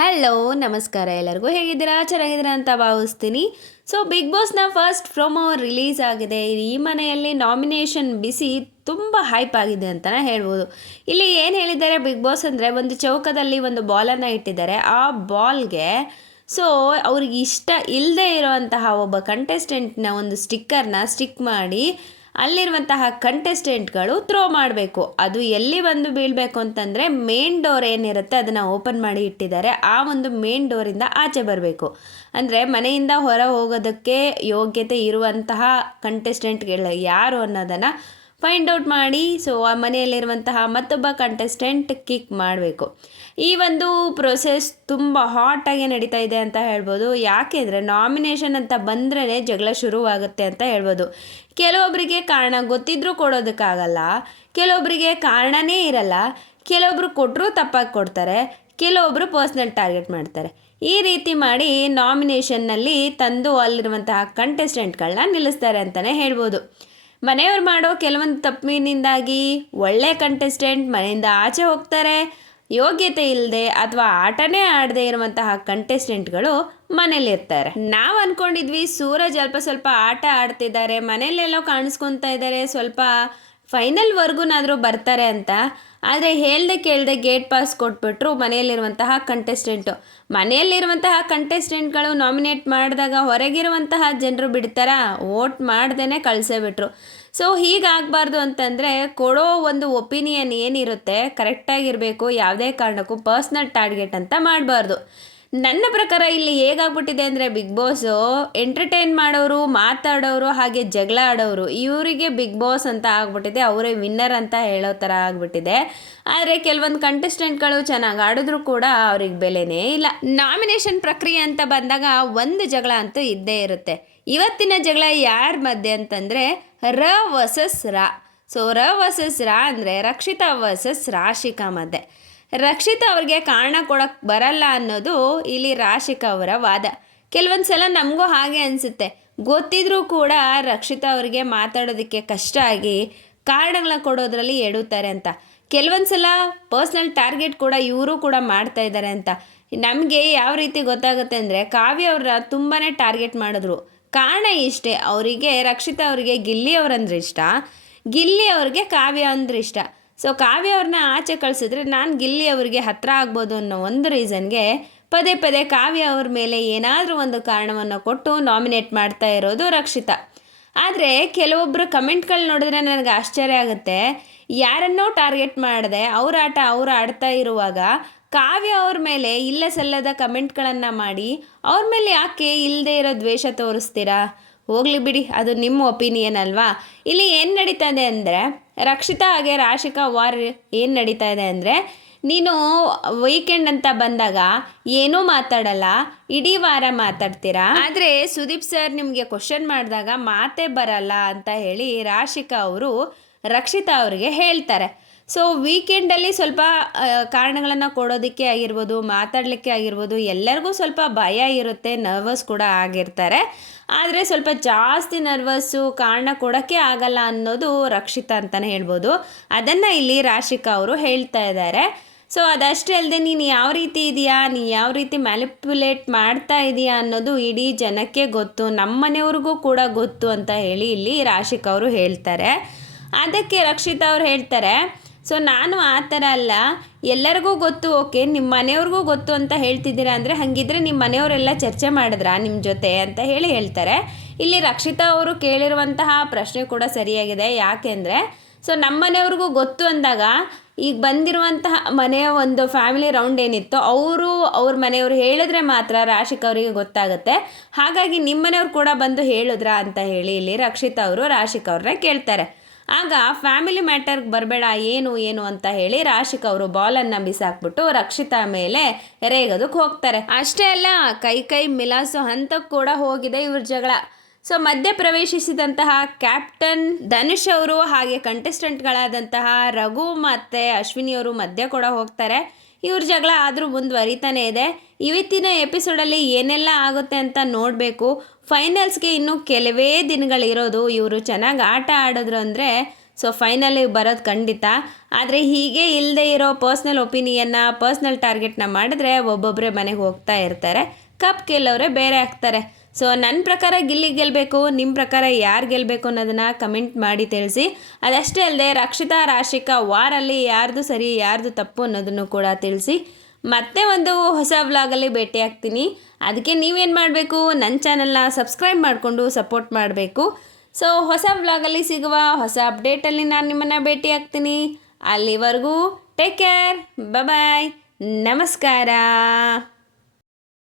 Hello ನಮಸ್ಕಾರ ಎಲ್ಲರಿಗೂ ಹೇಗಿದ್ದೀರಾ? ಚೆನ್ನಾಗಿದ್ದೀರಾ ಅಂತ ಭಾವಿಸ್ತೀನಿ. ಸೊ ಬಿಗ್ ಬಾಸ್ನ ಫಸ್ಟ್ ಪ್ರೊಮೋ ರಿಲೀಸ್ ಆಗಿದೆ. ಈ ಮನೆಯಲ್ಲಿ ನಾಮಿನೇಷನ್ ಬಿಸಿ, ತುಂಬ ಹೈಪ್ ಆಗಿದೆ ಅಂತಲೇ ಹೇಳ್ಬೋದು. ಇಲ್ಲಿ ಏನು ಹೇಳಿದ್ದಾರೆ ಬಿಗ್ ಬಾಸ್ ಅಂದರೆ, ಒಂದು ಚೌಕದಲ್ಲಿ ಒಂದು ಬಾಲನ್ನು ಇಟ್ಟಿದ್ದಾರೆ. ಆ ಬಾಲ್ಗೆ ಸೊ ಅವ್ರಿಗೆ ಇಷ್ಟ ಇಲ್ಲದೆ ಇರೋವಂತಹ ಒಬ್ಬ ಕಂಟೆಸ್ಟೆಂಟ್ನ ಒಂದು ಸ್ಟಿಕ್ಕರ್ನ ಸ್ಟಿಕ್ ಮಾಡಿ ಅಲ್ಲಿರುವಂತಹ ಕಂಟೆಸ್ಟೆಂಟ್ಗಳು ಥ್ರೋ ಮಾಡಬೇಕು. ಅದು ಎಲ್ಲಿ ಬಂದು ಬೀಳಬೇಕು ಅಂತಂದರೆ ಮೇನ್ ಡೋರ್ ಏನಿರುತ್ತೆ ಅದನ್ನು ಓಪನ್ ಮಾಡಿ ಇಟ್ಟಿದ್ದಾರೆ. ಆ ಒಂದು ಮೇನ್ ಡೋರಿಂದ ಆಚೆ ಬರಬೇಕು. ಅಂದರೆ ಮನೆಯಿಂದ ಹೊರ ಹೋಗೋದಕ್ಕೆ ಯೋಗ್ಯತೆ ಇರುವಂತಹ ಕಂಟೆಸ್ಟೆಂಟ್ಗಳು ಯಾರು ಅನ್ನೋದನ್ನು ಫೈಂಡ್ ಔಟ್ ಮಾಡಿ ಸೊ ಆ ಮನೆಯಲ್ಲಿರುವಂತಹ ಮತ್ತೊಬ್ಬ ಕಂಟೆಸ್ಟೆಂಟ್ ಕಿಕ್ ಮಾಡಬೇಕು. ಈ ಒಂದು ಪ್ರೊಸೆಸ್ ತುಂಬ ಹಾಟಾಗಿ ನಡೀತಾ ಇದೆ ಅಂತ ಹೇಳ್ಬೋದು. ಯಾಕೆಂದರೆ ನಾಮಿನೇಷನ್ ಅಂತ ಬಂದ್ರೇ ಜಗಳ ಶುರುವಾಗುತ್ತೆ ಅಂತ ಹೇಳ್ಬೋದು. ಕೆಲವೊಬ್ಬರಿಗೆ ಕಾರಣ ಗೊತ್ತಿದ್ರೂ ಕೊಡೋದಕ್ಕಾಗಲ್ಲ ಕೆಲವೊಬ್ಬರಿಗೆ ಕಾರಣನೇ ಇರಲ್ಲ, ಕೆಲವೊಬ್ರು ಕೊಟ್ಟರೂ ತಪ್ಪಾಗಿ ಕೊಡ್ತಾರೆ ಕೆಲವೊಬ್ಬರು ಪರ್ಸ್ನಲ್ ಟಾರ್ಗೆಟ್ ಮಾಡ್ತಾರೆ. ಈ ರೀತಿ ಮಾಡಿ ನಾಮಿನೇಷನ್ನಲ್ಲಿ ತಂದು ಅಲ್ಲಿರುವಂತಹ ಕಂಟೆಸ್ಟೆಂಟ್ಗಳನ್ನ ನಿಲ್ಲಿಸ್ತಾರೆ ಅಂತಲೇ ಹೇಳ್ಬೋದು. ಮನೆಯವ್ರು ಮಾಡೋ ಕೆಲವೊಂದು ತಪ್ಪಿನಿಂದಾಗಿ ಒಳ್ಳೆ ಕಂಟೆಸ್ಟೆಂಟ್ ಮನೆಯಿಂದ ಆಚೆ ಹೋಗ್ತಾರೆ. ಯೋಗ್ಯತೆ ಇಲ್ಲದೆ ಅಥವಾ ಆಟನೇ ಆಡದೇ ಇರುವಂತಹ ಕಂಟೆಸ್ಟೆಂಟ್ಗಳು ಮನೇಲಿರ್ತಾರೆ ನಾವು ಅಂದ್ಕೊಂಡಿದ್ವಿ ಸೂರಜ್ ಅಲ್ಪ ಸ್ವಲ್ಪ ಆಟ ಆಡ್ತಿದ್ದಾರೆ, ಮನೆಯಲ್ಲೆಲ್ಲೋ ಕಾಣಿಸ್ಕೊತಾ ಇದ್ದಾರೆ ಸ್ವಲ್ಪ ಫೈನಲ್ವರೆಗೂನಾದರೂ ಬರ್ತಾರೆ ಅಂತ. ಆದರೆ ಹೇಳ್ದೆ ಕೇಳ್ದೆ ಗೇಟ್ ಪಾಸ್ ಕೊಟ್ಬಿಟ್ರು ಮನೆಯಲ್ಲಿರುವಂತಹ ಕಂಟೆಸ್ಟೆಂಟು ಮನೆಯಲ್ಲಿರುವಂತಹ ಕಂಟೆಸ್ಟೆಂಟ್ಗಳು ನಾಮಿನೇಟ್ ಮಾಡಿದಾಗ ಹೊರಗಿರುವಂತಹ ಜನರು ಬಿಡ್ತಾರಾ? ವೋಟ್ ಮಾಡ್ದೇ ಕಳಿಸೇ ಬಿಟ್ರು. ಸೊ ಹೀಗಾಗಬಾರ್ದು ಅಂತಂದರೆ ಕೊಡೋ ಒಂದು ಒಪಿನಿಯನ್ ಏನಿರುತ್ತೆ ಕರೆಕ್ಟಾಗಿರಬೇಕು ಯಾವುದೇ ಕಾರಣಕ್ಕೂ ಪರ್ಸ್ನಲ್ ಟಾರ್ಗೆಟ್ ಅಂತ ಮಾಡಬಾರ್ದು. ನನ್ನ ಪ್ರಕಾರ ಇಲ್ಲಿ ಹೇಗಾಗ್ಬಿಟ್ಟಿದೆ ಅಂದರೆ ಬಿಗ್ ಬಾಸು ಎಂಟರ್ಟೈನ್ ಮಾಡೋರು, ಮಾತಾಡೋರು, ಹಾಗೆ ಜಗಳ ಆಡೋರು, ಇವರಿಗೆ ಬಿಗ್ ಬಾಸ್ ಅಂತ ಆಗ್ಬಿಟ್ಟಿದೆ, ಅವರೇ ವಿನ್ನರ್ ಅಂತ ಹೇಳೋ ಥರ ಆಗ್ಬಿಟ್ಟಿದೆ. ಆದರೆ ಕೆಲವೊಂದು ಕಂಟೆಸ್ಟೆಂಟ್ಗಳು ಚೆನ್ನಾಗಿ ಆಡಿದ್ರು ಕೂಡ ಅವ್ರಿಗೆ ಬೆಲೆನೇ ಇಲ್ಲ. ನಾಮಿನೇಷನ್ ಪ್ರಕ್ರಿಯೆ ಅಂತ ಬಂದಾಗ ಒಂದು ಜಗಳ ಅಂತೂ ಇದ್ದೇ ಇರುತ್ತೆ. ಇವತ್ತಿನ ಜಗಳ ಯಾರ ಮಧ್ಯೆ ಅಂತಂದರೆ ರ ವರ್ಸಸ್ ರ. ಸೊ ರ ವರ್ಸಸ್ ರ ಅಂದರೆ ರಕ್ಷಿತಾ ವರ್ಸಸ್ ರಾಶಿಕಾ ಮಧ್ಯೆ. ರಕ್ಷಿತಾ ಅವ್ರಿಗೆ ಕಾರಣ ಕೊಡೋಕ್ಕೆ ಬರಲ್ಲ ಅನ್ನೋದು ಇಲ್ಲಿ ರಾಶಿಕ ಅವರ ವಾದ. ಕೆಲವೊಂದು ಸಲ ನಮಗೂ ಹಾಗೆ ಅನಿಸುತ್ತೆ. ಗೊತ್ತಿದ್ರೂ ಕೂಡ ರಕ್ಷಿತ ಅವರಿಗೆ ಮಾತಾಡೋದಕ್ಕೆ ಕಷ್ಟ ಆಗಿ ಕಾರಣಗಳನ್ನ ಕೊಡೋದ್ರಲ್ಲಿ ಎಡುತ್ತಾರೆ ಅಂತ. ಕೆಲವೊಂದು ಸಲ ಪರ್ಸ್ನಲ್ ಟಾರ್ಗೆಟ್ ಕೂಡ ಇವರು ಕೂಡ ಮಾಡ್ತಾ ಇದ್ದಾರೆ ಅಂತ. ನಮಗೆ ಯಾವ ರೀತಿ ಗೊತ್ತಾಗುತ್ತೆ ಅಂದರೆ ಕಾವ್ಯ ಅವರ ತುಂಬಾ ಟಾರ್ಗೆಟ್ ಮಾಡಿದ್ರು. ಕಾರಣ ಇಷ್ಟೇ. ಅವರಿಗೆ ರಕ್ಷಿತಾ ಅವರಿಗೆ ಗಿಲ್ಲಿ ಅವರಂದ್ರೆ ಇಷ್ಟ. ಗಿಲ್ಲಿ ಅವ್ರಿಗೆ ಕಾವ್ಯ ಅಂದ್ರೆ ಇಷ್ಟ. ಸೊ ಕಾವ್ಯ ಅವ್ರನ್ನ ಆಚೆ ಕಳಿಸಿದ್ರೆ ನಾನು ಗಿಲ್ಲಿ ಅವರಿಗೆ ಹತ್ತಿರ ಆಗ್ಬೋದು ಅನ್ನೋ ಒಂದು ರೀಸನ್ಗೆ ಪದೇ ಪದೇ ಕಾವ್ಯ ಅವ್ರ ಮೇಲೆ ಏನಾದರೂ ಒಂದು ಕಾರಣವನ್ನು ಕೊಟ್ಟು ನಾಮಿನೇಟ್ ಮಾಡ್ತಾ ಇರೋದು ರಕ್ಷಿತ. ಆದರೆ ಕೆಲವೊಬ್ಬರು ಕಮೆಂಟ್ಗಳು ನೋಡಿದ್ರೆ ನನಗೆ ಆಶ್ಚರ್ಯ ಆಗುತ್ತೆ. ಯಾರನ್ನೋ ಟಾರ್ಗೆಟ್ ಮಾಡಿದೆ, ಅವ್ರ ಆಟ ಅವ್ರು ಆಡ್ತಾ ಇರುವಾಗ ಕಾವ್ಯ ಅವ್ರ ಮೇಲೆ ಇಲ್ಲ ಸಲ್ಲದ ಕಮೆಂಟ್ಗಳನ್ನು ಮಾಡಿ ಅವ್ರ ಮೇಲೆ ಯಾಕೆ ಇಲ್ಲದೆ ಇರೋ ದ್ವೇಷ ತೋರಿಸ್ತೀರಾ? ಹೋಗಲಿ ಬಿಡಿ, ಅದು ನಿಮ್ಮ ಒಪಿನಿಯನ್ ಅಲ್ವಾ? ಇಲ್ಲಿ ಏನು ನಡೀತಾ ಇದೆ ಅಂದರೆ, ರಕ್ಷಿತಾ ಹಾಗೆ ರಾಶಿಕಾ ವಾರ್ ಏನು ನಡೀತಾ ಇದೆ ಅಂದರೆ, ನೀನು ವೀಕೆಂಡ್ ಅಂತ ಬಂದಾಗ ಏನೂ ಮಾತಾಡಲ್ಲ, ಇಡೀ ವಾರ ಮಾತಾಡ್ತೀರಾ? ಆದರೆ ಸುದೀಪ್ ಸರ್ ನಿಮಗೆ ಕ್ವಶನ್ ಮಾಡಿದಾಗ ಮಾತೇ ಬರಲ್ಲ ಅಂತ ಹೇಳಿ ರಾಶಿಕಾ ಅವರು ರಕ್ಷಿತಾ ಅವರಿಗೆ ಹೇಳ್ತಾರೆ. ಸೊ ವೀಕೆಂಡಲ್ಲಿ ಸ್ವಲ್ಪ ಕಾರಣಗಳನ್ನು ಕೊಡೋದಕ್ಕೆ ಆಗಿರ್ಬೋದು, ಮಾತಾಡಲಿಕ್ಕೆ ಆಗಿರ್ಬೋದು, ಎಲ್ಲರಿಗೂ ಸ್ವಲ್ಪ ಭಯ ಇರುತ್ತೆ ನರ್ವಸ್ ಕೂಡ ಆಗಿರ್ತಾರೆ. ಆದರೆ ಸ್ವಲ್ಪ ಜಾಸ್ತಿ ನರ್ವಸ್ಸು ಕಾರಣ ಕೊಡೋಕ್ಕೆ ಆಗಲ್ಲ ಅನ್ನೋದು ರಕ್ಷಿತ ಅಂತಲೇ ಹೇಳ್ಬೋದು. ಅದನ್ನು ಇಲ್ಲಿ ರಾಶಿಕಾ ಅವರು ಹೇಳ್ತಾ ಇದ್ದಾರೆ. ಸೊ ಅದಷ್ಟೇ ಅಲ್ಲದೆ ನೀನು ಯಾವ ರೀತಿ ಇದೆಯಾ? ನೀ ಯಾವ ರೀತಿ ಮ್ಯಾಲಿಪ್ಯುಲೇಟ್ ಮಾಡ್ತಾ ಇದೆಯಾ ಅನ್ನೋದು ಇಡೀ ಜನಕ್ಕೆ ಗೊತ್ತು. ನಮ್ಮ ಮನೆಯವ್ರಿಗೂ ಕೂಡ ಗೊತ್ತು ಅಂತ ಹೇಳಿ ಇಲ್ಲಿ ರಾಶಿಕಾ ಅವರು ಹೇಳ್ತಾರೆ. ಅದಕ್ಕೆ ರಕ್ಷಿತ ಅವ್ರು ಹೇಳ್ತಾರೆ ಸೊ ನಾನು ಆ ಥರ ಅಲ್ಲ. ಎಲ್ಲರಿಗೂ ಗೊತ್ತು ಓಕೆ ನಿಮ್ಮ ಮನೆಯವ್ರಿಗೂ ಗೊತ್ತು ಅಂತ ಹೇಳ್ತಿದ್ದೀರಾ ಅಂದರೆ ಹಾಗಿದ್ರೆ ನಿಮ್ಮ ಮನೆಯವರೆಲ್ಲ ಚರ್ಚೆ ಮಾಡಿದ್ರಾ ನಿಮ್ಮ ಜೊತೆ ಅಂತ ಹೇಳಿ ಹೇಳ್ತಾರೆ. ಇಲ್ಲಿ ರಕ್ಷಿತಾ ಅವರು ಕೇಳಿರುವಂತಹ ಪ್ರಶ್ನೆ ಕೂಡ ಸರಿಯಾಗಿದೆ. ಯಾಕೆಂದರೆ ಸೊ ನಮ್ಮ ಮನೆಯವ್ರಿಗೂ ಗೊತ್ತು ಅಂದಾಗ, ಈಗ ಬಂದಿರುವಂತಹ ಮನೆಯ ಒಂದು ಫ್ಯಾಮಿಲಿ ರೌಂಡ್ ಏನಿತ್ತು, ಅವರು ಅವ್ರ ಮನೆಯವರು ಹೇಳಿದ್ರೆ ಮಾತ್ರ ರಾಶಿಕ್ ಅವರಿಗೆ ಗೊತ್ತಾಗುತ್ತೆ. ಹಾಗಾಗಿ ನಿಮ್ಮ ಮನೆಯವ್ರು ಕೂಡ ಬಂದು ಹೇಳಿದ್ರಾ ಅಂತ ಹೇಳಿ ಇಲ್ಲಿ ರಕ್ಷಿತಾ ಅವರು ರಾಶಿಕ್ ಅವ್ರನ್ನ ಕೇಳ್ತಾರೆ. ಆಗ ಫ್ಯಾಮಿಲಿ ಮ್ಯಾಟರ್ಗೆ ಬರಬೇಡ, ಏನು ಏನು ಅಂತ ಹೇಳಿ ರಾಶಿಕ್ ಅವರು ಬಾಲನ್ನು ಬಿಸಾಕ್ಬಿಟ್ಟು ರಕ್ಷಿತಾ ಮೇಲೆ ಎರೆಗೋದಕ್ಕೆ ಹೋಗ್ತಾರೆ. ಅಷ್ಟೇ ಅಲ್ಲ, ಕೈ ಕೈ ಮಿಲಾಸೋ ಹಂತಕ್ಕೆ ಕೂಡ ಹೋಗಿದೆ ಇವ್ರ ಜಗಳ. ಸೊ ಮಧ್ಯ ಪ್ರವೇಶಿಸಿದಂತಹ ಕ್ಯಾಪ್ಟನ್ ಧನುಷ್ ಅವರು ಹಾಗೆ ಕಂಟೆಸ್ಟೆಂಟ್ಗಳಾದಂತಹ ರಘು ಮತ್ತು ಅಶ್ವಿನಿಯವರು ಮಧ್ಯ ಕೂಡ ಹೋಗ್ತಾರೆ. ಇವ್ರ ಜಗಳ ಆದರೂ ಮುಂದುವರಿತಾನೆ ಇದೆ. ಇವತ್ತಿನ ಎಪಿಸೋಡಲ್ಲಿ ಏನೆಲ್ಲ ಆಗುತ್ತೆ ಅಂತ ನೋಡಬೇಕು. ಫೈನಲ್ಸ್ಗೆ ಇನ್ನೂ ಕೆಲವೇ ದಿನಗಳಿರೋದು ಇವರು ಚೆನ್ನಾಗಿ ಆಟ ಆಡಿದ್ರು ಅಂದರೆ ಸೊ ಫೈನಲಿ ಬರೋದು ಖಂಡಿತ. ಆದರೆ ಹೀಗೆ ಇಲ್ಲದೆ ಇರೋ ಪರ್ಸ್ನಲ್ ಒಪಿನಿಯನ್ನ ಪರ್ಸ್ನಲ್ ಟಾರ್ಗೆಟ್ನ ಮಾಡಿದ್ರೆ ಒಬ್ಬೊಬ್ಬರೇ ಮನೆಗೆ ಹೋಗ್ತಾ ಇರ್ತಾರೆ ಕಪ್ ಗೆಲ್ಲೋರೆ ಬೇರೆ ಆಗ್ತಾರೆ. ಸೊ ನನ್ನ ಪ್ರಕಾರ ಗಿಲ್ಲಿ ಗೆಲ್ಲಬೇಕು ನಿಮ್ಮ ಪ್ರಕಾರ ಯಾರು ಗೆಲ್ಲಬೇಕು ಅನ್ನೋದನ್ನು ಕಮೆಂಟ್ ಮಾಡಿ ತಿಳಿಸಿ. ಅದಷ್ಟೇ ಅಲ್ಲದೆ ರಕ್ಷಿತಾ, ರಾಶಿಕಾ ವಾರಲ್ಲಿ ಯಾರ್ದು ಸರಿ, ಯಾರ್ದು ತಪ್ಪು ಅನ್ನೋದನ್ನು ಕೂಡ ತಿಳಿಸಿ. ಮತ್ತೆ ಒಂದು ಹೊಸ ವ್ಲಾಗಲ್ಲಿ ಭೇಟಿ ಆಗ್ತೀನಿ. ಅದಕ್ಕೆ ನೀವೇನು ಮಾಡಬೇಕು? ನನ್ನ ಚಾನಲ್ನ ಸಬ್ಸ್ಕ್ರೈಬ್ ಮಾಡಿಕೊಂಡು ಸಪೋರ್ಟ್ ಮಾಡಬೇಕು. ಸೊ ಹೊಸ ವ್ಲಾಗಲ್ಲಿ ಸಿಗುವ ಹೊಸ ಅಪ್ಡೇಟಲ್ಲಿ ನಾನು ನಿಮ್ಮನ್ನು ಭೇಟಿ ಆಗ್ತೀನಿ. ಅಲ್ಲಿವರೆಗೂ ಟೇಕ್ ಕೇರ್ ಬಾಯ್ ನಮಸ್ಕಾರ.